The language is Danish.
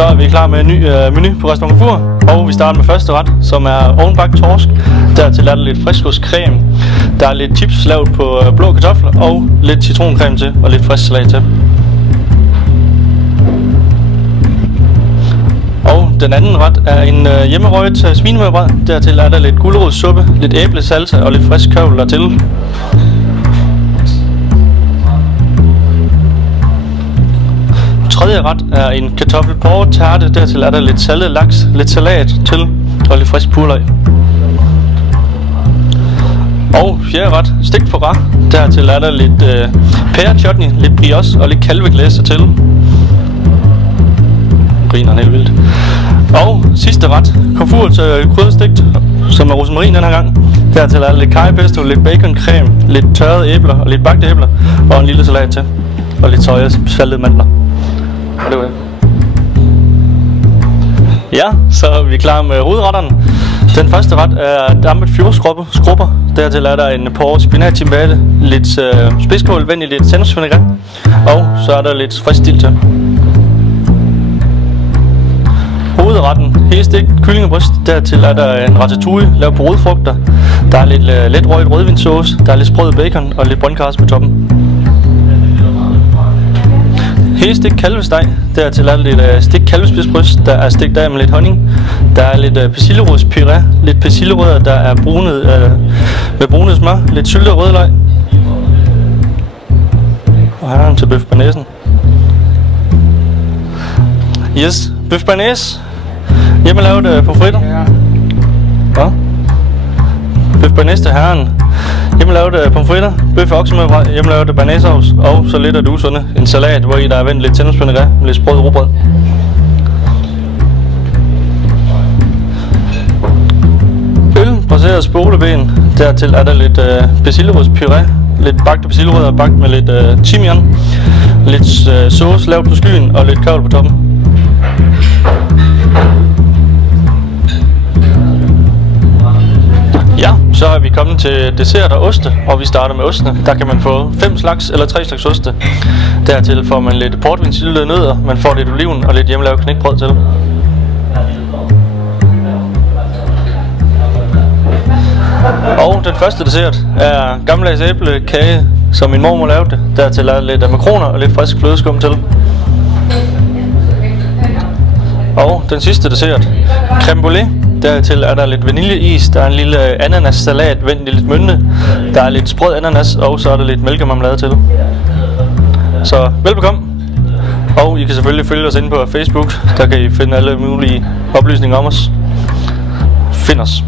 så er vi klar med en ny menu på Restaurant Carrefour. Og vi starter med første ret, som er ovenbagt torsk. Dertil er der lidt friskostcreme. Der er lidt chips lavet på blå kartofler og lidt citroncreme til og lidt frisk salat til. Og den anden ret er en hjemmerøget svinemørbrad. Dertil er der lidt gulerodssuppe, lidt æblesalsa og lidt frisk kørvel dertil. Tredje ret er en kartoffelporre tærte. Dertil er der lidt saltet laks, lidt salat til og lidt frisk purløg. Og fjerde ret, stegt foie. Dertil er der lidt pærechutney, lidt brioche og lidt kalveglæser til. Griner helt vildt. Og sidste ret, Carrefours krydderstegt, som er rosmarin den her gang. Dertil er der lidt karrypesto, lidt baconcreme, lidt tørrede æbler og lidt bagte æbler og en lille salat til. Og lidt soja, saltede mandler. Og det var det. Ja, så er vi klar med hovedretterne. Den første ret er dampet fjordskrupper. Dertil er der en porre spinat-timbale, lidt spidskål, vend i lidt sennepsvinaigrette, og så er der lidt frisk dild til. Hovedretten, helstegt kyllingebryst. Dertil er der en ratatouille lavet på rodfrugter. Der er lidt let røget rødvinssauce, der er lidt sprød bacon og lidt brøndkars på toppen. Helstegt kalvesteg. Dertil er der lidt stegt kalvespidsbryst, der er stegt af med lidt honning. Der er lidt persillerødspuré, lidt persillerødder, der er brunet med brunet smør, lidt syltet rødløg. Og her er den til bøf banæsen. Yes, bøf banæs. Hjemmelavet pomfritter. Hvad? Bøf banæs til herren. Hjemmelavet pomfritter, bøf oksemørbrad, hjemmelavet banæsovs og så lidt af det usunde. En salat, hvor i der er vendt lidt sennepsvinaigrette med lidt sprød rugbrød. Øl, braseret spoleben. Dertil er der lidt persillerødspuré, lidt bagte persillerødder bagt med lidt timian, lidt sauce lavet på skyen og lidt kørvel på toppen. Ja, så er vi kommet til dessert og oste, og vi starter med ostene. Der kan man få 5 slags eller 3 slags oste. Dertil får man lidt portvinsyltede nødder, man får lidt oliven og lidt hjemmelavet knækbrød til. Og den første dessert er gammeldags æblekage, som min mormor lavede. Dertil er lidt makroner og lidt frisk flødeskum til. Og den sidste dessert, crème brûlée. Dertil er der lidt vaniljeis, der er en lille ananassalat vendt i lidt mynte, der er lidt sprød ananas, og så er der lidt mælkemarmelade til. Så velbekomme. Og I kan selvfølgelig følge os inde på Facebook, der kan I finde alle mulige oplysninger om os. Find os.